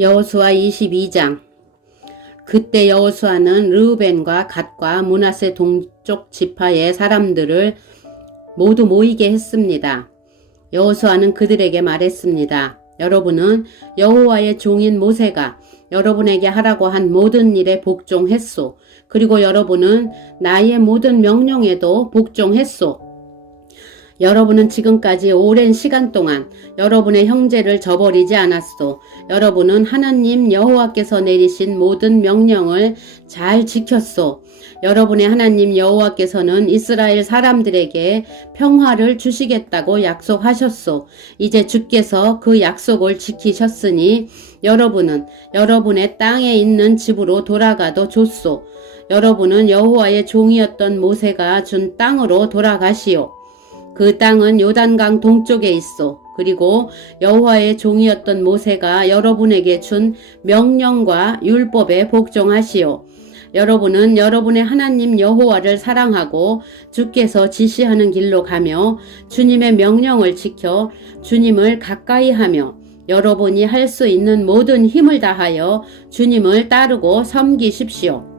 여호수아 22장. 그때 여호수아는 르우벤과 갓과 므낫세 동쪽 지파의 사람들을 모두 모이게 했습니다. 여호수아는 그들에게 말했습니다. 여러분은 여호와의 종인 모세가 여러분에게 하라고 한 모든 일에 복종했소. 그리고 여러분은 나의 모든 명령에도 복종했소. 여러분은 지금까지 오랜 시간 동안 여러분의 형제를 저버리지 않았소. 여러분은 하나님 여호와께서 내리신 모든 명령을 잘 지켰소. 여러분의 하나님 여호와께서는 이스라엘 사람들에게 평화를 주시겠다고 약속하셨소. 이제 주께서 그 약속을 지키셨으니 여러분은 여러분의 땅에 있는 집으로 돌아가도 좋소. 여러분은 여호와의 종이었던 모세가 준 땅으로 돌아가시오. 그 땅은 요단강 동쪽에 있어. 그리고 여호와의 종이었던 모세가 여러분에게 준 명령과 율법에 복종하시오. 여러분은 여러분의 하나님 여호와를 사랑하고 주께서 지시하는 길로 가며 주님의 명령을 지켜 주님을 가까이 하며 여러분이 할 수 있는 모든 힘을 다하여 주님을 따르고 섬기십시오.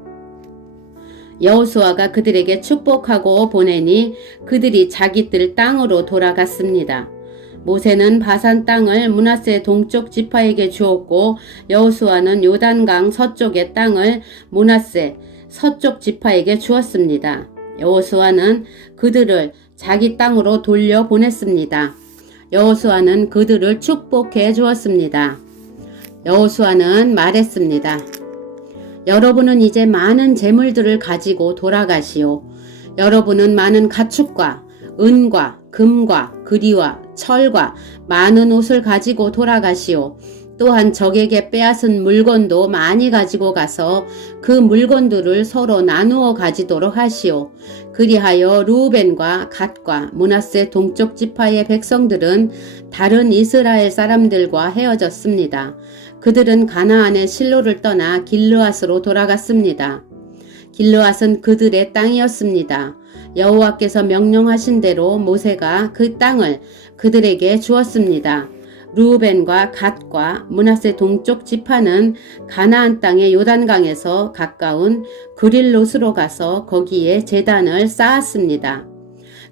여호수아가 그들에게 축복하고 보내니 그들이 자기들 땅으로 돌아갔습니다. 모세는 바산 땅을 므낫세 동쪽 지파에게 주었고 여호수아는 요단강 서쪽의 땅을 므낫세 서쪽 지파에게 주었습니다. 여호수아는 그들을 자기 땅으로 돌려보냈습니다. 여호수아는 그들을 축복해 주었습니다. 여호수아는 말했습니다. 여러분은 이제 많은 재물들을 가지고 돌아가시오. 여러분은 많은 가축과 은과 금과 금과 철과 많은 옷을 가지고 돌아가시오. 또한 적에게 빼앗은 물건도 많이 가지고 가서 그 물건들을 서로 나누어 가지도록 하시오. 그리하여 르우벤과 갓과 므낫세 동쪽 지파의 백성들은 다른 이스라엘 사람들과 헤어졌습니다. 그들은 가나안의 실로를 떠나 길르앗으로 돌아갔습니다. 길르앗은 그들의 땅이었습니다. 여호와께서 명령하신 대로 모세가 그 땅을 그들에게 주었습니다. 르우벤과 갓과 므낫세 동쪽 지파는 가나안 땅의 요단강에서 가까운 그릴롯으로 가서 거기에 제단을 쌓았습니다.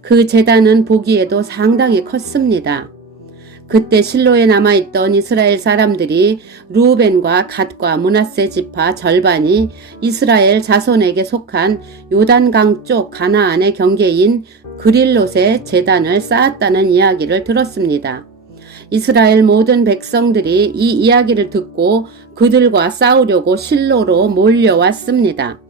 그 제단은 보기에도 상당히 컸습니다. 그때 실로에 남아있던 이스라엘 사람들이 르우벤과 갓과 므낫세 지파 절반이 이스라엘 자손에게 속한 요단강 쪽 가나안의 경계인 그릴롯에 제단을 쌓았다는 이야기를 들었습니다. 이스라엘 모든 백성들이 이 이야기를 듣고 그들과 싸우려고 실로로 몰려왔습니다.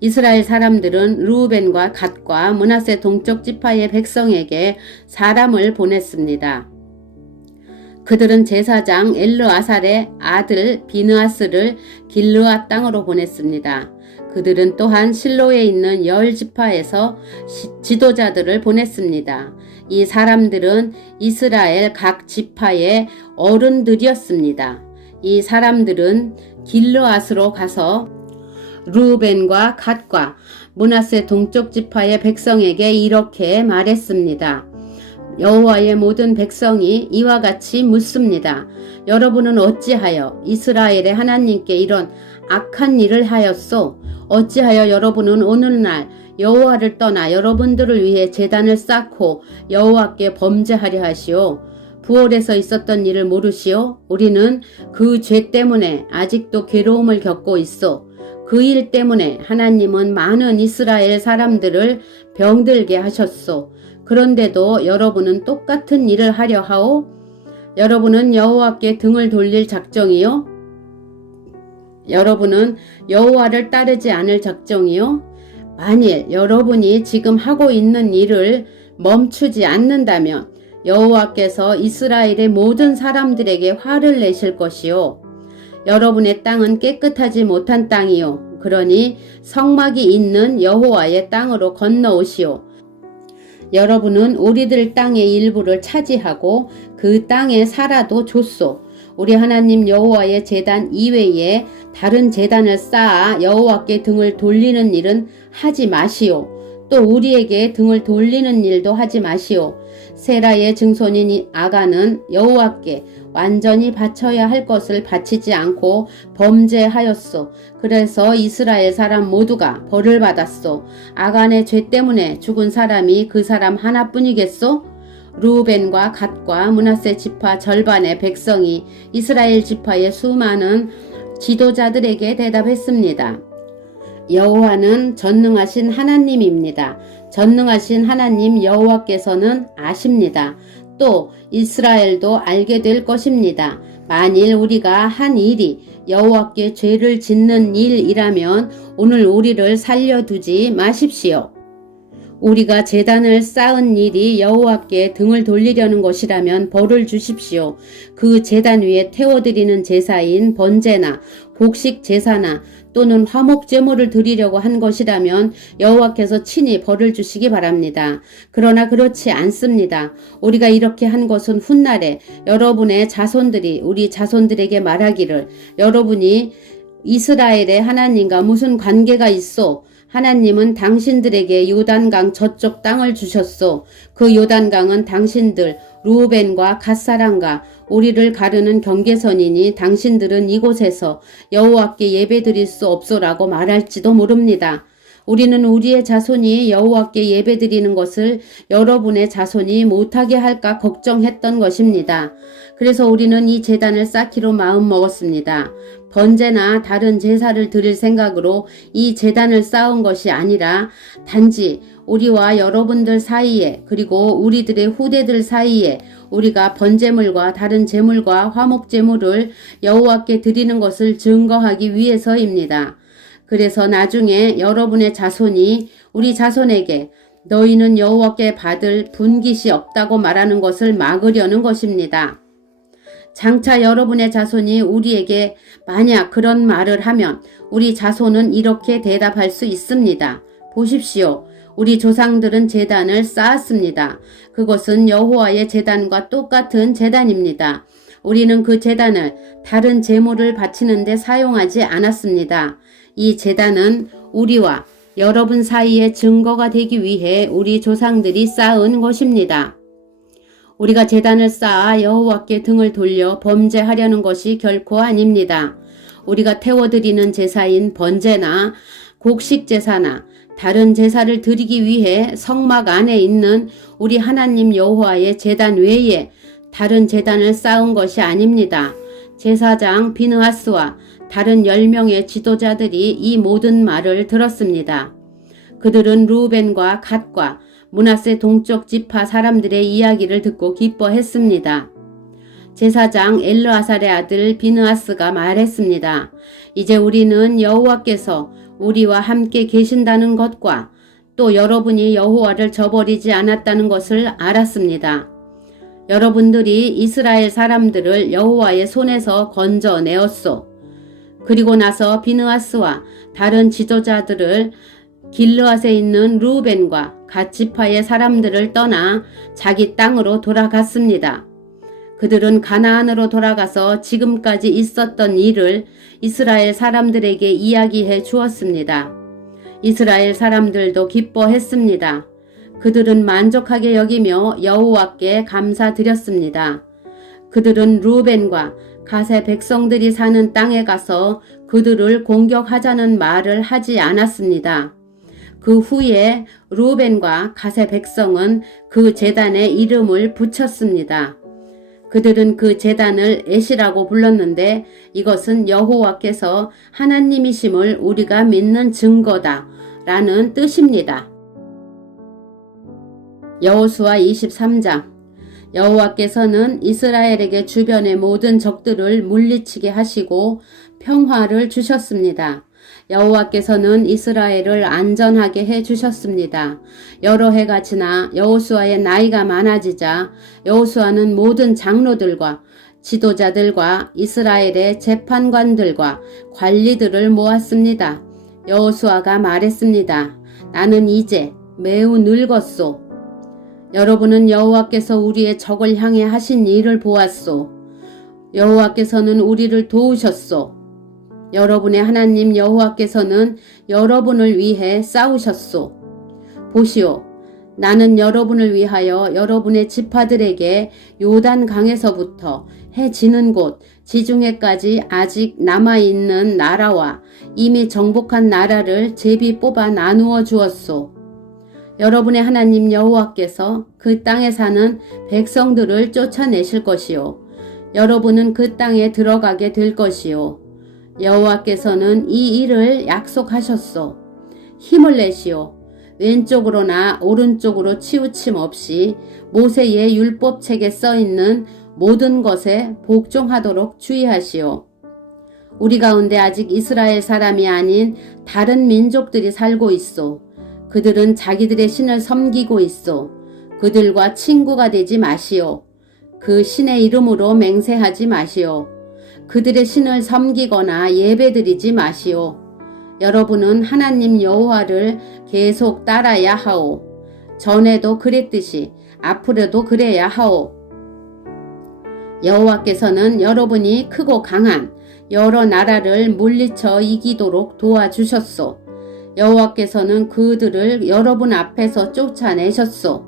이스라엘 사람들은 르우벤과 갓과 므낫세 동쪽 지파의 백성에게 사람을 보냈습니다. 그들은 제사장 엘르아살의 아들 비느하스를 길르앗 땅으로 보냈습니다. 그들은 또한 실로에 있는 10지파에서 지도자들을 보냈습니다. 이 사람들은 이스라엘 각 지파의 어른들이었습니다. 이 사람들은 길르앗으로 가서 르우벤과 갓과 므낫세 동쪽 지파의 백성에게 이렇게 말했습니다. 여호와의 모든 백성이 이와 같이 묻습니다. 여러분은 어찌하여 이스라엘의 하나님께 이런 악한 일을 하였소? 어찌하여 여러분은 오늘날 여호와를 떠나 여러분들을 위해 제단을 쌓고 여호와께 범죄하려 하시오? 부월에서 있었던 일을 모르시오? 우리는 그 죄 때문에 아직도 괴로움을 겪고 있어. 그 일 때문에 하나님은 많은 이스라엘 사람들을 병들게 하셨소. 그런데도 여러분은 똑같은 일을 하려 하오? 여러분은 여호와께 등을 돌릴 작정이요? 여러분은 여호와를 따르지 않을 작정이요? 만일 여러분이 지금 하고 있는 일을 멈추지 않는다면 여호와께서 이스라엘의 모든 사람들에게 화를 내실 것이요. 여러분의 땅은 깨끗하지 못한 땅이요. 그러니 성막이 있는 여호와의 땅으로 건너오시오. 여러분은 우리들 땅의 일부를 차지하고 그 땅에 살아도 좋소. 우리 하나님 여호와의 제단 이외에 다른 제단을 쌓아 여호와께 등을 돌리는 일은 하지 마시오. 또 우리에게 등을 돌리는 일도 하지 마시오. 세라의 증손인 아간은 여호와께 완전히 바쳐야 할 것을 바치지 않고 범죄하였소. 그래서 이스라엘 사람 모두가 벌을 받았소. 아간의 죄 때문에 죽은 사람이 그 사람 하나뿐이겠소? 루벤과 갓과 므낫세 지파 절반의 백성이 이스라엘 지파의 수많은 지도자들에게 대답했습니다. 여호와는 전능하신 하나님입니다. 전능하신 하나님 여호와께서는 아십니다. 또 이스라엘도 알게 될 것입니다. 만일 우리가 한 일이 여호와께 죄를 짓는 일이라면 오늘 우리를 살려두지 마십시오. 우리가 제단을 쌓은 일이 여호와께 등을 돌리려는 것이라면 벌을 주십시오. 그 제단 위에 태워드리는 제사인 번제나 곡식 제사나 또는 화목 제물을 드리려고 한 것이라면 여호와께서 친히 벌을 주시기 바랍니다. 그러나 그렇지 않습니다. 우리가 이렇게 한 것은 훗날에 여러분의 자손들이 우리 자손들에게 말하기를 여러분이 이스라엘의 하나님과 무슨 관계가 있소? 하나님은 당신들에게 요단강 저쪽 땅을 주셨소. 그 요단강은 당신들 루벤과 갓사람과 우리를 가르는 경계선이니 당신들은 이곳에서 여호와께 예배드릴 수 없소라고 말할지도 모릅니다. 우리는 우리의 자손이 여호와께 예배드리는 것을 여러분의 자손이 못하게 할까 걱정했던 것입니다. 그래서 우리는 이 제단을 쌓기로 마음먹었습니다. 번제나 다른 제사를 드릴 생각으로 이 제단을 쌓은 것이 아니라 단지 우리와 여러분들 사이에 그리고 우리들의 후대들 사이에 우리가 번제물과 다른 제물과 화목제물을 여호와께 드리는 것을 증거하기 위해서입니다. 그래서 나중에 여러분의 자손이 우리 자손에게 너희는 여호와께 받을 분깃이 없다고 말하는 것을 막으려는 것입니다. 장차 여러분의 자손이 우리에게 만약 그런 말을 하면 우리 자손은 이렇게 대답할 수 있습니다. 보십시오. 우리 조상들은 제단을 쌓았습니다. 그것은 여호와의 제단과 똑같은 제단입니다. 우리는 그 제단을 다른 제물을 바치는 데 사용하지 않았습니다. 이 제단은 우리와 여러분 사이의 증거가 되기 위해 우리 조상들이 쌓은 것입니다. 우리가 제단을 쌓아 여호와께 등을 돌려 범죄하려는 것이 결코 아닙니다. 우리가 태워드리는 제사인 번제나 곡식 제사나 다른 제사를 드리기 위해 성막 안에 있는 우리 하나님 여호와의 제단 외에 다른 제단을 쌓은 것이 아닙니다. 제사장 비느하스와 다른 10명의 지도자들이 이 모든 말을 들었습니다. 그들은 루벤과 갓과 므낫세 동쪽 지파 사람들의 이야기를 듣고 기뻐했습니다. 제사장 엘르아살의 아들 비느하스가 말했습니다. 이제 우리는 여호와께서 우리와 함께 계신다는 것과 또 여러분이 여호와를 저버리지 않았다는 것을 알았습니다. 여러분들이 이스라엘 사람들을 여호와의 손에서 건져내었소. 그리고 나서 비느하스와 다른 지도자들을 길르앗에 있는 루벤과 갓 지파의 사람들을 떠나 자기 땅으로 돌아갔습니다. 그들은 가나안으로 돌아가서 지금까지 있었던 일을 이스라엘 사람들에게 이야기해 주었습니다. 이스라엘 사람들도 기뻐했습니다. 그들은 만족하게 여기며 여호와께 감사드렸습니다. 그들은 루벤과 갓의 백성들이 사는 땅에 가서 그들을 공격하자는 말을 하지 않았습니다. 그 후에 루벤과 갓의 백성은 그 제단에 이름을 붙였습니다. 그들은 그 제단을 에시라고 불렀는데 이것은 여호와께서 하나님이심을 우리가 믿는 증거다 라는 뜻입니다. 여호수아 23장 여호와께서는 이스라엘에게 주변의 모든 적들을 물리치게 하시고 평화를 주셨습니다. 여호와께서는 이스라엘을 안전하게 해 주셨습니다. 여러 해가 지나 여호수아의 나이가 많아지자 여호수아는 모든 장로들과 지도자들과 이스라엘의 재판관들과 관리들을 모았습니다. 여호수아가 말했습니다. 나는 이제 매우 늙었소. 여러분은 여호와께서 우리의 적을 향해 하신 일을 보았소. 여호와께서는 우리를 도우셨소. 여러분의 하나님 여호와께서는 여러분을 위해 싸우셨소. 보시오. 나는 여러분을 위하여 여러분의 지파들에게 요단 강에서부터 해 지는 곳 지중해까지 아직 남아있는 나라와 이미 정복한 나라를 제비 뽑아 나누어 주었소. 여러분의 하나님 여호와께서 그 땅에 사는 백성들을 쫓아내실 것이요. 여러분은 그 땅에 들어가게 될 것이요. 여호와께서는 이 일을 약속하셨소. 힘을 내시오. 왼쪽으로나 오른쪽으로 치우침 없이 모세의 율법책에 써있는 모든 것에 복종하도록 주의하시오. 우리 가운데 아직 이스라엘 사람이 아닌 다른 민족들이 살고 있소. 그들은 자기들의 신을 섬기고 있소. 그들과 친구가 되지 마시오. 그 신의 이름으로 맹세하지 마시오. 그들의 신을 섬기거나 예배드리지 마시오. 여러분은 하나님 여호와를 계속 따라야 하오. 전에도 그랬듯이 앞으로도 그래야 하오. 여호와께서는 여러분이 크고 강한 여러 나라를 물리쳐 이기도록 도와주셨소. 여호와께서는 그들을 여러분 앞에서 쫓아내셨소.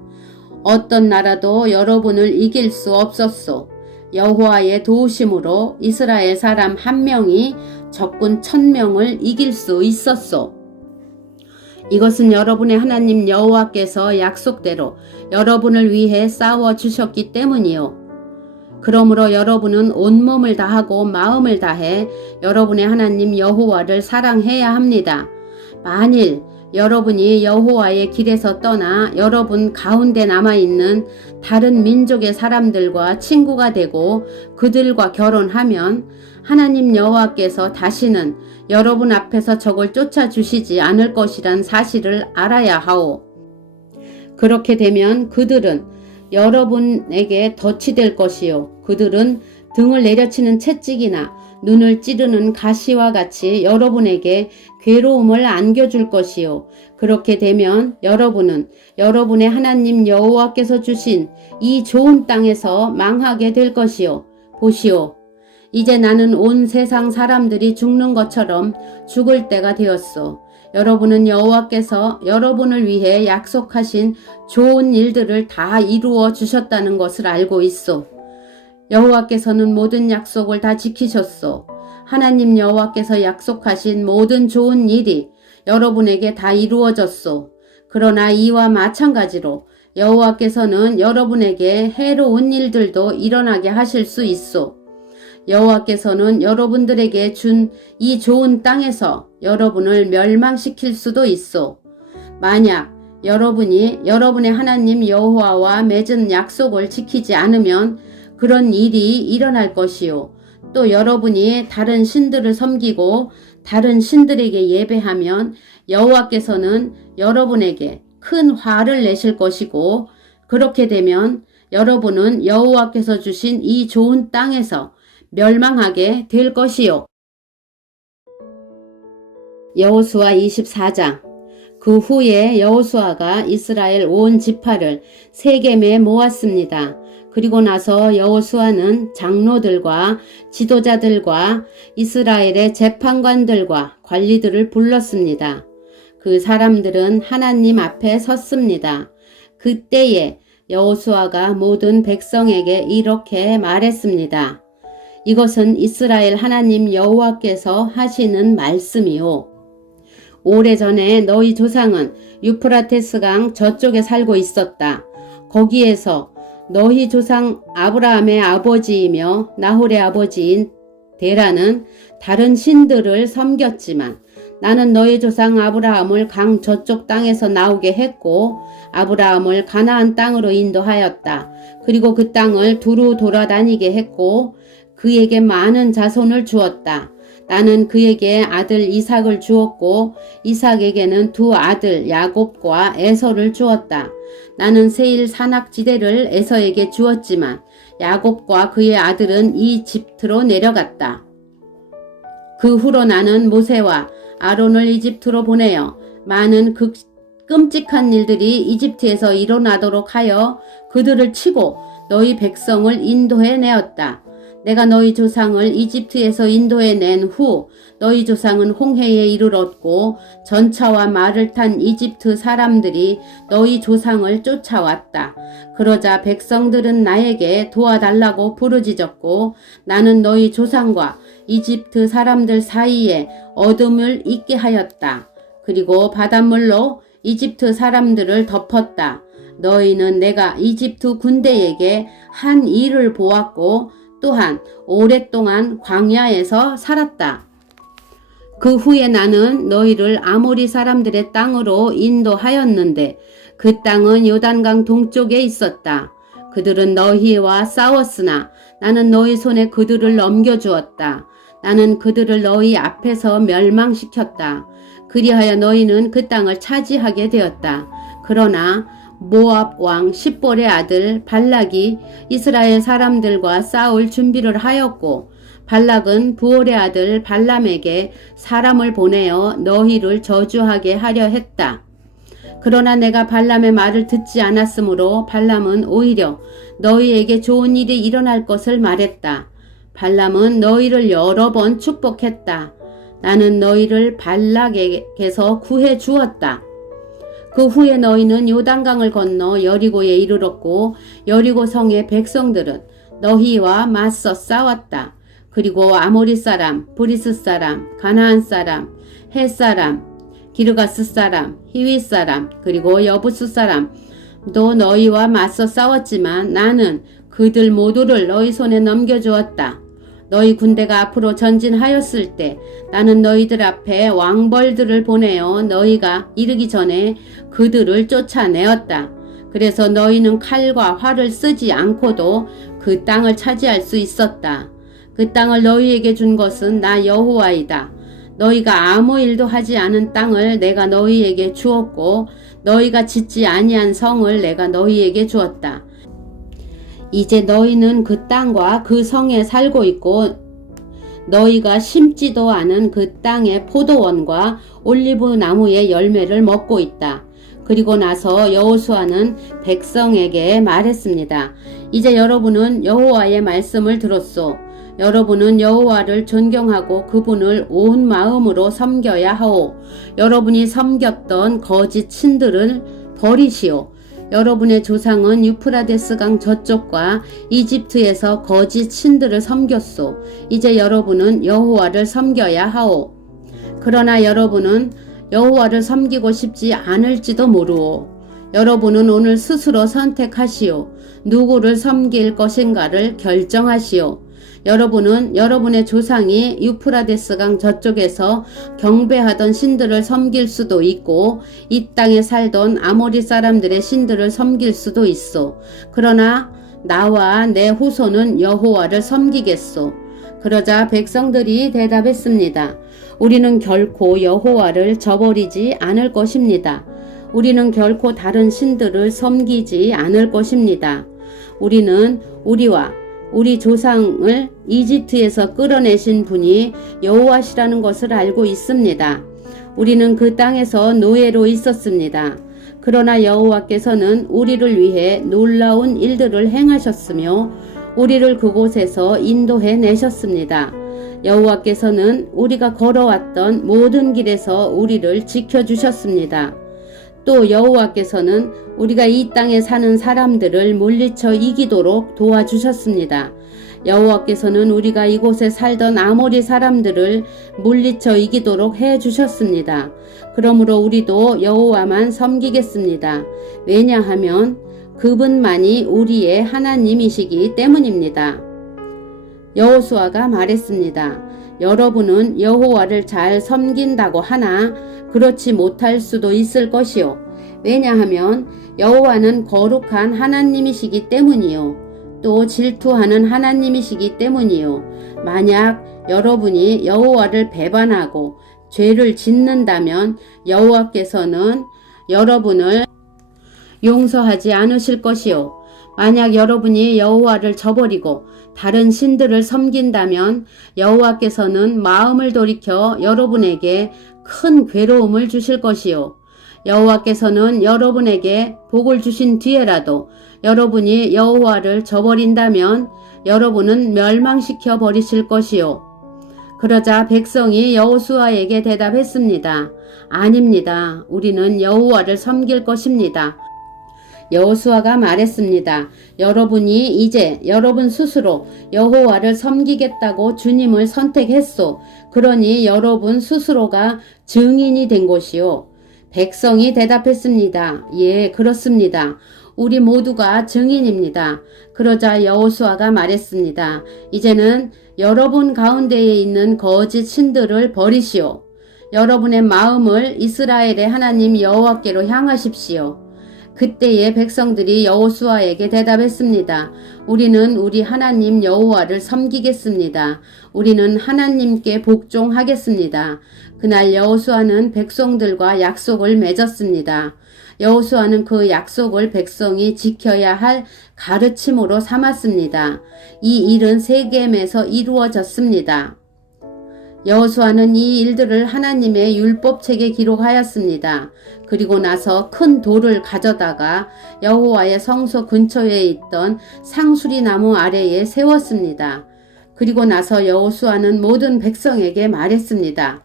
어떤 나라도 여러분을 이길 수 없었소. 여호와의 도우심으로 이스라엘 사람 1명이 적군 1000명을 이길 수 있었소. 이것은 여러분의 하나님 여호와께서 약속대로 여러분을 위해 싸워 주셨기 때문이요. 그러므로 여러분은 온몸을 다하고 마음을 다해 여러분의 하나님 여호와를 사랑해야 합니다. 만일 여러분이 여호와의 길에서 떠나 여러분 가운데 남아있는 다른 민족의 사람들과 친구가 되고 그들과 결혼하면 하나님 여호와께서 다시는 여러분 앞에서 적을 쫓아주시지 않을 것이란 사실을 알아야 하오. 그렇게 되면 그들은 여러분에게 덫이 될 것이요. 그들은 등을 내려치는 채찍이나 눈을 찌르는 가시와 같이 여러분에게 괴로움을 안겨줄 것이요. 그렇게 되면 여러분은 여러분의 하나님 여호와께서 주신 이 좋은 땅에서 망하게 될 것이요. 보시오. 이제 나는 온 세상 사람들이 죽는 것처럼 죽을 때가 되었소. 여러분은 여호와께서 여러분을 위해 약속하신 좋은 일들을 다 이루어 주셨다는 것을 알고 있소. 여호와께서는 모든 약속을 다 지키셨소. 하나님 여호와께서 약속하신 모든 좋은 일이 여러분에게 다 이루어졌소. 그러나 이와 마찬가지로 여호와께서는 여러분에게 해로운 일들도 일어나게 하실 수 있소. 여호와께서는 여러분들에게 준 이 좋은 땅에서 여러분을 멸망시킬 수도 있소. 만약 여러분이 여러분의 하나님 여호와와 맺은 약속을 지키지 않으면 그런 일이 일어날 것이요. 또 여러분이 다른 신들을 섬기고 다른 신들에게 예배하면 여호와께서는 여러분에게 큰 화를 내실 것이고, 그렇게 되면 여러분은 여호와께서 주신 이 좋은 땅에서 멸망하게 될 것이요. 여호수아 24장. 그 후에 여호수아가 이스라엘 온 지파를 세겜에 모았습니다. 그리고 나서 여호수아는 장로들과 지도자들과 이스라엘의 재판관들과 관리들을 불렀습니다. 그 사람들은 하나님 앞에 섰습니다. 그때에 여호수아가 모든 백성에게 이렇게 말했습니다. 이것은 이스라엘 하나님 여호와께서 하시는 말씀이요. 오래전에 너희 조상은 유프라테스강 저쪽에 살고 있었다. 거기에서 너희 조상 아브라함의 아버지이며 나홀의 아버지인 데라는 다른 신들을 섬겼지만 나는 너희 조상 아브라함을 강 저쪽 땅에서 나오게 했고 아브라함을 가나안 땅으로 인도하였다. 그리고 그 땅을 두루 돌아다니게 했고 그에게 많은 자손을 주었다. 나는 그에게 아들 이삭을 주었고 이삭에게는 두 아들 야곱과 에서를 주었다. 나는 세일 산악지대를 에서에게 주었지만 야곱과 그의 아들은 이집트로 내려갔다. 그 후로 나는 모세와 아론을 이집트로 보내어 많은 끔찍한 일들이 이집트에서 일어나도록 하여 그들을 치고 너희 백성을 인도해 내었다. 내가 너희 조상을 이집트에서 인도해 낸 후 너희 조상은 홍해에 이르렀고 전차와 말을 탄 이집트 사람들이 너희 조상을 쫓아왔다. 그러자 백성들은 나에게 도와달라고 부르짖었고 나는 너희 조상과 이집트 사람들 사이에 어둠을 있게 하였다. 그리고 바닷물로 이집트 사람들을 덮었다. 너희는 내가 이집트 군대에게 한 일을 보았고 또한 오랫동안 광야에서 살았다. 그 후에 나는 너희를 아모리 사람들의 땅으로 인도하였는데 그 땅은 요단강 동쪽에 있었다. 그들은 너희와 싸웠으나 나는 너희 손에 그들을 넘겨주었다. 나는 그들을 너희 앞에서 멸망시켰다. 그리하여 너희는 그 땅을 차지하게 되었다. 그러나 모압 왕 십볼의 아들 발락이 이스라엘 사람들과 싸울 준비를 하였고 발락은 부올의 아들 발람에게 사람을 보내어 너희를 저주하게 하려 했다. 그러나 내가 발람의 말을 듣지 않았으므로 발람은 오히려 너희에게 좋은 일이 일어날 것을 말했다. 발람은 너희를 여러 번 축복했다. 나는 너희를 발락에게서 구해 주었다. 그 후에 너희는 요단강을 건너 여리고에 이르렀고 여리고 성의 백성들은 너희와 맞서 싸웠다. 그리고 아모리 사람, 브리스 사람, 가나안 사람, 헷 사람, 기르가스 사람, 히윗 사람, 그리고 여부스 사람도 너희와 맞서 싸웠지만 나는 그들 모두를 너희 손에 넘겨주었다. 너희 군대가 앞으로 전진하였을 때 나는 너희들 앞에 왕벌들을 보내어 너희가 이르기 전에 그들을 쫓아내었다. 그래서 너희는 칼과 활을 쓰지 않고도 그 땅을 차지할 수 있었다. 그 땅을 너희에게 준 것은 나 여호와이다. 너희가 아무 일도 하지 않은 땅을 내가 너희에게 주었고 너희가 짓지 아니한 성을 내가 너희에게 주었다. 이제 너희는 그 땅과 그 성에 살고 있고 너희가 심지도 않은 그 땅의 포도원과 올리브 나무의 열매를 먹고 있다. 그리고 나서 여호수아는 백성에게 말했습니다. 이제 여러분은 여호와의 말씀을 들었소. 여러분은 여호와를 존경하고 그분을 온 마음으로 섬겨야 하오. 여러분이 섬겼던 거짓 신들을 버리시오. 여러분의 조상은 유프라데스강 저쪽과 이집트에서 거짓 신들을 섬겼소. 이제 여러분은 여호와를 섬겨야 하오. 그러나 여러분은 여호와를 섬기고 싶지 않을지도 모르오. 여러분은 오늘 스스로 선택하시오. 누구를 섬길 것인가를 결정하시오. 여러분은 여러분의 조상이 유프라데스강 저쪽에서 경배하던 신들을 섬길 수도 있고 이 땅에 살던 아모리 사람들의 신들을 섬길 수도 있어. 그러나 나와 내 후손은 여호와를 섬기겠소. 그러자 백성들이 대답했습니다. 우리는 결코 여호와를 저버리지 않을 것입니다. 우리는 결코 다른 신들을 섬기지 않을 것입니다. 우리는 우리와 우리 조상을 이집트에서 끌어내신 분이 여호와시라는 것을 알고 있습니다. 우리는 그 땅에서 노예로 있었습니다. 그러나 여호와께서는 우리를 위해 놀라운 일들을 행하셨으며 우리를 그곳에서 인도해 내셨습니다. 여호와께서는 우리가 걸어왔던 모든 길에서 우리를 지켜주셨습니다. 또 여호와께서는 우리가 이 땅에 사는 사람들을 물리쳐 이기도록 도와주셨습니다. 여호와께서는 우리가 이곳에 살던 아모리 사람들을 물리쳐 이기도록 해주셨습니다. 그러므로 우리도 여호와만 섬기겠습니다. 왜냐하면 그분만이 우리의 하나님이시기 때문입니다. 여호수아가 말했습니다. 여러분은 여호와를 잘 섬긴다고 하나 그렇지 못할 수도 있을 것이요. 왜냐하면 여호와는 거룩한 하나님이시기 때문이요. 또 질투하는 하나님이시기 때문이요. 만약 여러분이 여호와를 배반하고 죄를 짓는다면 여호와께서는 여러분을 용서하지 않으실 것이요. 만약 여러분이 여호와를 저버리고 다른 신들을 섬긴다면 여호와께서는 마음을 돌이켜 여러분에게 큰 괴로움을 주실 것이요. 여호와께서는 여러분에게 복을 주신 뒤에라도 여러분이 여호와를 저버린다면 여러분은 멸망시켜 버리실 것이요. 그러자 백성이 여호수아에게 대답했습니다. 아닙니다. 우리는 여호와를 섬길 것입니다. 여호수아가 말했습니다. 여러분이 이제 여러분 스스로 여호와를 섬기겠다고 주님을 선택했소. 그러니 여러분 스스로가 증인이 된 것이요. 백성이 대답했습니다. 예, 그렇습니다. 우리 모두가 증인입니다. 그러자 여호수아가 말했습니다. 이제는 여러분 가운데에 있는 거짓 신들을 버리시오. 여러분의 마음을 이스라엘의 하나님 여호와께로 향하십시오. 그때의 백성들이 여호수아에게 대답했습니다. 우리는 우리 하나님 여호와를 섬기겠습니다. 우리는 하나님께 복종하겠습니다. 그날 여호수아는 백성들과 약속을 맺었습니다. 여호수아는 그 약속을 백성이 지켜야 할 가르침으로 삼았습니다. 이 일은 세겜에서 이루어졌습니다. 여호수아는 이 일들을 하나님의 율법책에 기록하였습니다. 그리고 나서 큰 돌을 가져다가 여호와의 성소 근처에 있던 상수리 나무 아래에 세웠습니다. 그리고 나서 여호수아는 모든 백성에게 말했습니다.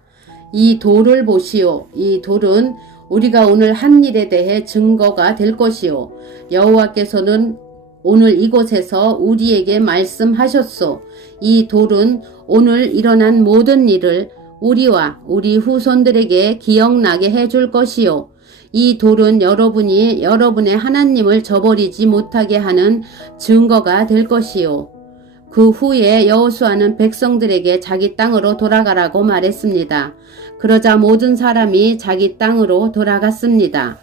이 돌을 보시오. 이 돌은 우리가 오늘 한 일에 대해 증거가 될 것이오. 여호와께서는 오늘 이곳에서 우리에게 말씀하셨소. 이 돌은 오늘 일어난 모든 일을 우리와 우리 후손들에게 기억나게 해줄 것이요. 이 돌은 여러분이 여러분의 하나님을 저버리지 못하게 하는 증거가 될 것이요. 그 후에 여호수아는 백성들에게 자기 땅으로 돌아가라고 말했습니다. 그러자 모든 사람이 자기 땅으로 돌아갔습니다.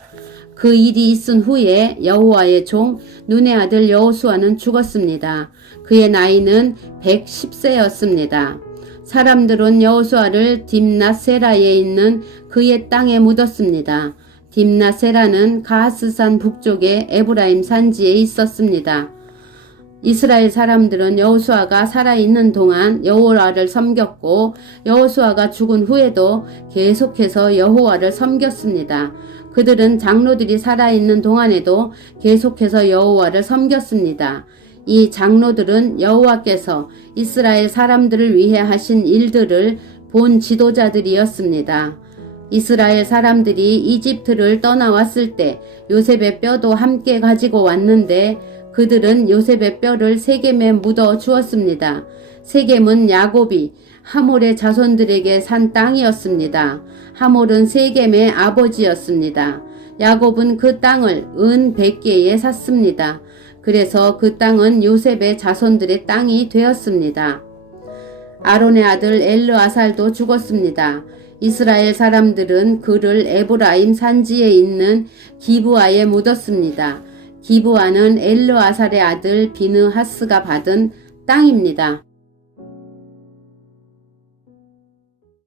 그 일이 있은 후에 여호와의 종 눈의 아들 여호수아는 죽었습니다. 그의 나이는 110세였습니다. 사람들은 여호수아를 딥낫세라에 있는 그의 땅에 묻었습니다. 딥낫세라는 가하스산 북쪽의 에브라임 산지에 있었습니다. 이스라엘 사람들은 여호수아가 살아있는 동안 여호와를 섬겼고 여호수아가 죽은 후에도 계속해서 여호와를 섬겼습니다. 그들은 장로들이 살아있는 동안에도 계속해서 여호와를 섬겼습니다. 이 장로들은 여호와께서 이스라엘 사람들을 위해 하신 일들을 본 지도자들이었습니다. 이스라엘 사람들이 이집트를 떠나왔을 때 요셉의 뼈도 함께 가지고 왔는데 그들은 요셉의 뼈를 세겜에 묻어 주었습니다. 세겜은 야곱이 하몰의 자손들에게 산 땅이었습니다. 하몰은 세겜의 아버지였습니다. 야곱은 그 땅을 은 100개에 샀습니다. 그래서 그 땅은 요셉의 자손들의 땅이 되었습니다. 아론의 아들 엘르아살도 죽었습니다. 이스라엘 사람들은 그를 에브라임 산지에 있는 기브아에 묻었습니다. 기브아는 엘르아살의 아들 비느하스가 받은 땅입니다.